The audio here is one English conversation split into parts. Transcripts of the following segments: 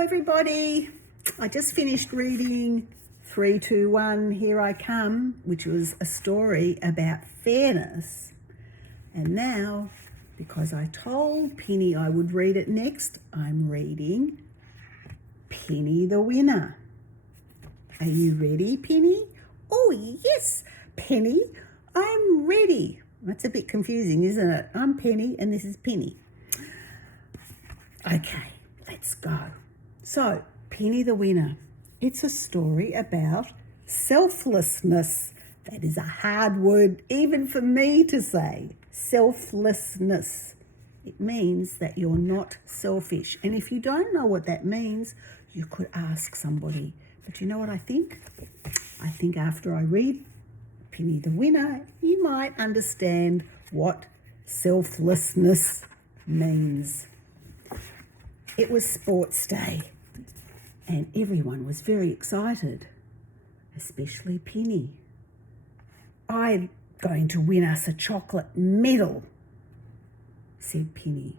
everybody. I just finished reading 3, 2, 1, Here I Come, which was a story about fairness. And now, because I told Pinney I would read it next, I'm reading Pinney the Winner. Are you ready, Pinney? Oh, yes, Pinney, I'm ready. That's a bit confusing, isn't it? I'm Pinney and this is Pinney. Okay, let's go. So, Pinney the Winner. It's a story about selflessness. That is a hard word even for me to say. Selflessness. It means that you're not selfish. And if you don't know what that means, you could ask somebody. But you know what I think? I think after I read Pinney the Winner, you might understand what selflessness means. It was sports day and everyone was very excited, especially Pinney. I'm going to win us a chocolate medal, said Pinney.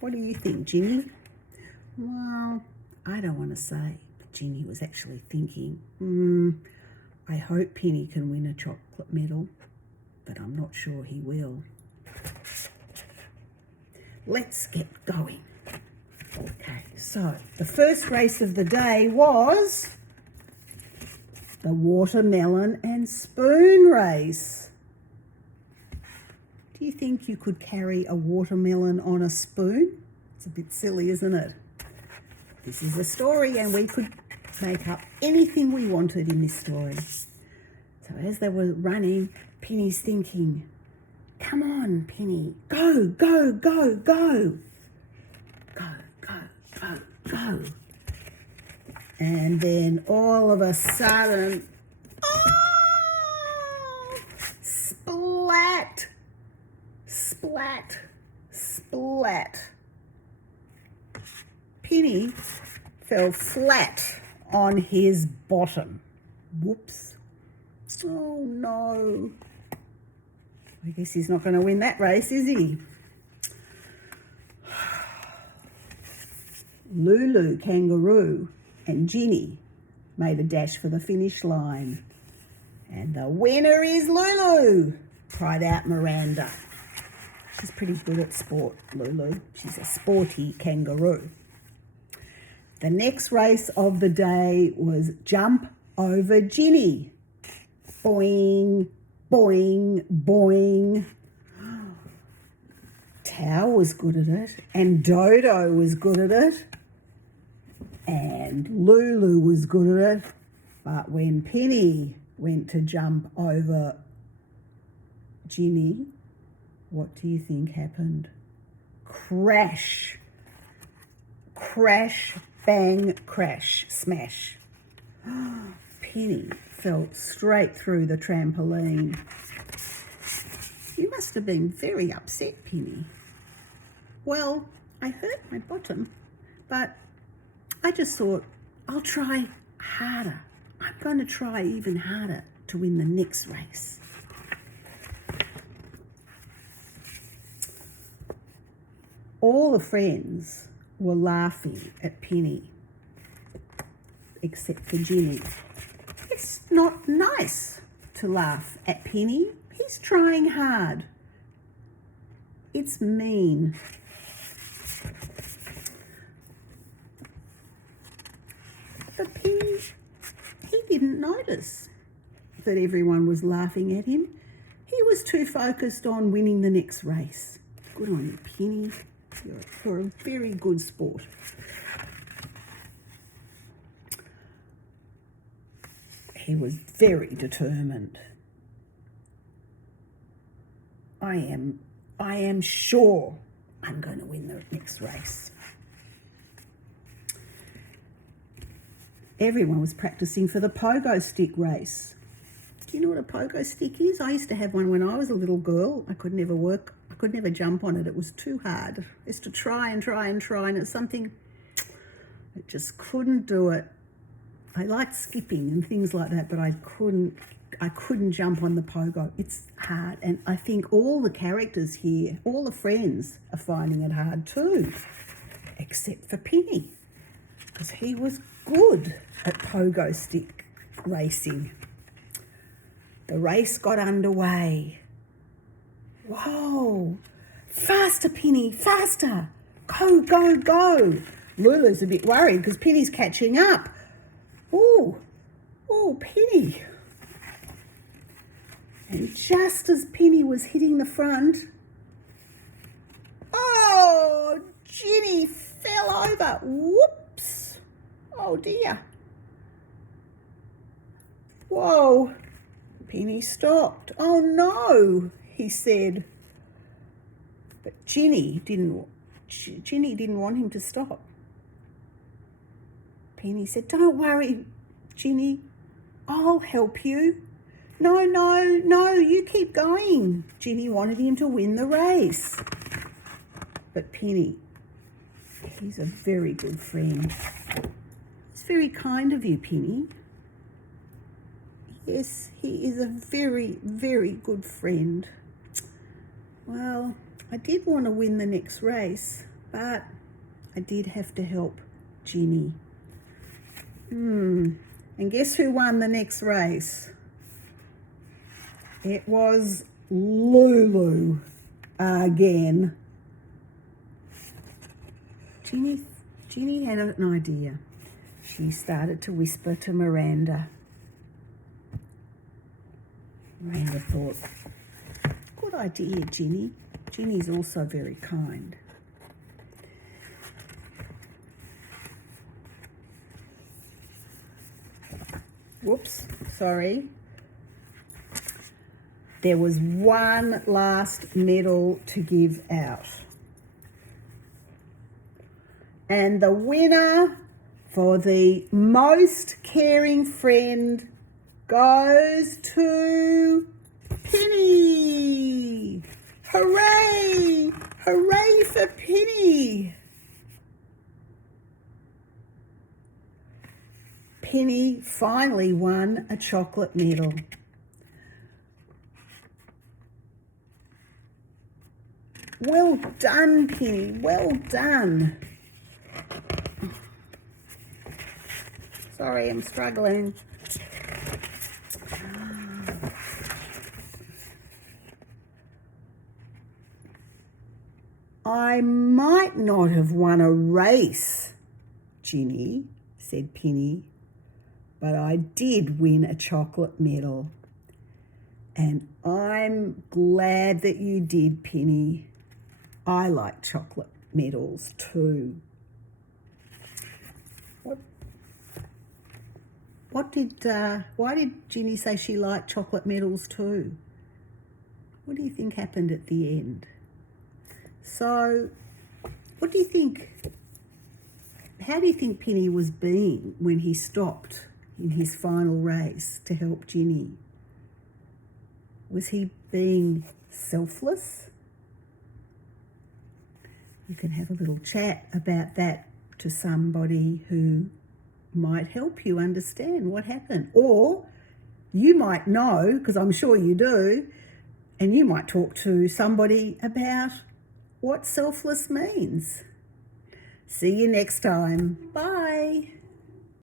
What do you think, Ginny? Well, I don't want to say, but Ginny was actually thinking, I hope Pinney can win a chocolate medal, but I'm not sure he will. Let's get going. Okay, so the first race of the day was the watermelon and spoon race. Do you think you could carry a watermelon on a spoon? It's a bit silly, isn't it? This is a story and we could make up anything we wanted in this story. So as they were running, Pinney's thinking, come on, Pinney, go, go, go, go. Go, go, go, go. And then all of a sudden, splat, splat, splat. Pinney fell flat on his bottom. Whoops. Oh no. I guess he's not going to win that race, is he? Lulu Kangaroo and Ginny made a dash for the finish line. And the winner is Lulu, cried out Miranda. She's pretty good at sport, Lulu. She's a sporty kangaroo. The next race of the day was Jump Over Ginny. Boing, boing, boing. Tao was good at it, and Dodo was good at it, and Lulu was good at it. But when Pinney went to jump over Ginny, what do you think happened? Crash. Crash, bang, crash, smash. Pinney fell straight through the trampoline. You must have been very upset, Pinney. Well, I hurt my bottom, but I just thought I'll try harder. I'm going to try even harder to win the next race. All the friends were laughing at Pinney, except for Ginny. It's not nice to laugh at Pinney. He's trying hard. It's mean. But Pinney, he didn't notice that everyone was laughing at him. He was too focused on winning the next race. Good on you, Pinney. You're a very good sport. He was very determined. I am sure I'm going to win the next race. Everyone was practicing for the pogo stick race. Do you know what a pogo stick is? I used to have one when I was a little girl. I could never jump on it. It was too hard. I used to try and try and try, and it's something I just couldn't do it. I liked skipping and things like that, but I couldn't jump on the pogo. It's hard, and I think all the characters here, all the friends, are finding it hard too. except for Pinney, because he was good at pogo stick racing. The race got underway. Whoa! Faster, Pinney, faster! Go, go, go! Lulu's a bit worried because Pinney's catching up. Oh, Pinney. And just as Pinney was hitting the front, oh, Ginny fell over. Whoops. Oh, dear. Whoa. Pinney stopped. Oh, no, he said. But Ginny didn't want him to stop. Pinney said, "Don't worry, Ginny. I'll help you." No, you keep going. Ginny wanted him to win the race. But Pinney, he's a very good friend. It's very kind of you, Pinney. Yes, he is a very, very good friend. Well, I did want to win the next race, but I did have to help Ginny. And guess who won the next race? It was Lulu again. Ginny had an idea. She started to whisper to Miranda. Miranda thought, "Good idea, Ginny." Ginny's also very kind. Whoops, sorry. There was one last medal to give out. And the winner for the most caring friend goes to Pinney. Hooray! Hooray for Pinney! Pinney finally won a chocolate medal. Well done, Pinney, well done. Sorry, I'm struggling. I might not have won a race, Ginny, said Pinney, but I did win a chocolate medal. And I'm glad that you did, Pinney. I like chocolate medals too. Why did Ginny say she liked chocolate medals too? What do you think happened at the end? So, what do you think? How do you think Pinney was being when he stopped in his final race to help Ginny? Was he being selfless? You can have a little chat about that to somebody who might help you understand what happened. Or you might know, because I'm sure you do, and you might talk to somebody about what selfless means. See you next time. Bye.